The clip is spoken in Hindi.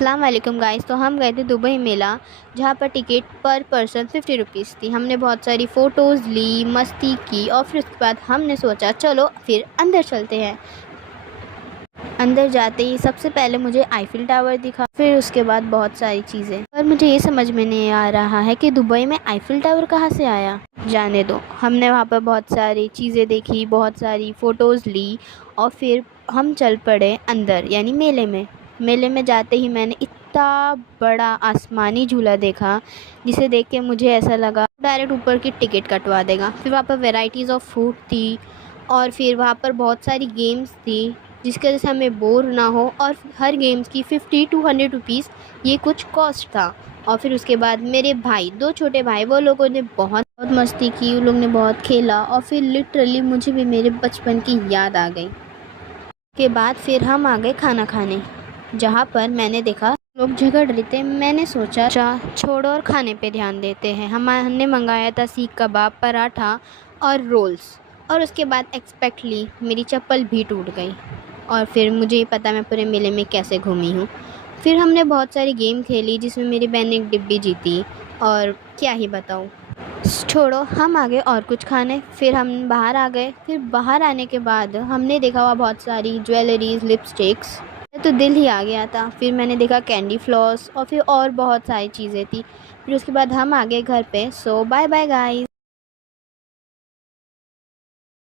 अस्सलाम वालेकुम गाइस। तो हम गए थे दुबई मेला, जहाँ पर टिकट पर पर्सन 50 रुपीज़ थी। हमने बहुत सारी फ़ोटोज़ ली, मस्ती की और फिर उसके बाद हमने सोचा चलो फिर अंदर चलते हैं। अंदर जाते ही सबसे पहले मुझे आईफिल टावर दिखा, फिर उसके बाद बहुत सारी चीज़ें। पर मुझे ये समझ में नहीं आ रहा है कि दुबई में आईफिल टावर कहाँ से आया। जाने दो। हमने वहाँ पर बहुत सारी चीज़ें देखी, बहुत सारी फ़ोटोज़ ली और फिर हम चल पड़े अंदर यानी मेले में। मेले में जाते ही मैंने इतना बड़ा आसमानी झूला देखा, जिसे देख के मुझे ऐसा लगा डायरेक्ट ऊपर की टिकट कटवा देगा। फिर वहाँ पर वैराइटीज़ ऑफ फूड थी और फिर वहाँ पर बहुत सारी गेम्स थी, जिसकी वजह से हमें बोर ना हो। और हर गेम्स की 50 टू 100 रुपीज़ ये कुछ कॉस्ट था। और फिर उसके बाद मेरे भाई, 2 छोटे भाई, वो लोगों ने बहुत मस्ती की, उन लोग ने बहुत खेला और फिर लिटरली मुझे भी मेरे बचपन की याद आ गई। के बाद फिर हम आ गए खाना खाने, जहाँ पर मैंने देखा लोग झगड़ रहे थे। मैंने सोचा छोड़ो और खाने पे ध्यान देते हैं। हमने मंगाया था सीख कबाब, पराठा और रोल्स। और उसके बाद एक्सपेक्टली मेरी चप्पल भी टूट गई और फिर मुझे ही पता मैं पूरे मेले में कैसे घूमी हूँ। फिर हमने बहुत सारी गेम खेली, जिसमें मेरी बहन ने एक डिब्बी जीती और क्या ही बताऊँ। छोड़ो, हम आ गए और कुछ खाने। फिर हम बाहर आ गए। फिर बाहर आने के बाद हमने देखा वहाँ बहुत सारी ज्वेलरीज, लिपस्टिक्स, तो दिल ही आ गया था। फिर मैंने देखा कैंडी फ्लॉस और फिर और बहुत सारी चीज़ें थी। फिर उसके बाद हम आ गए घर पे। सो बाय बाय गाइस।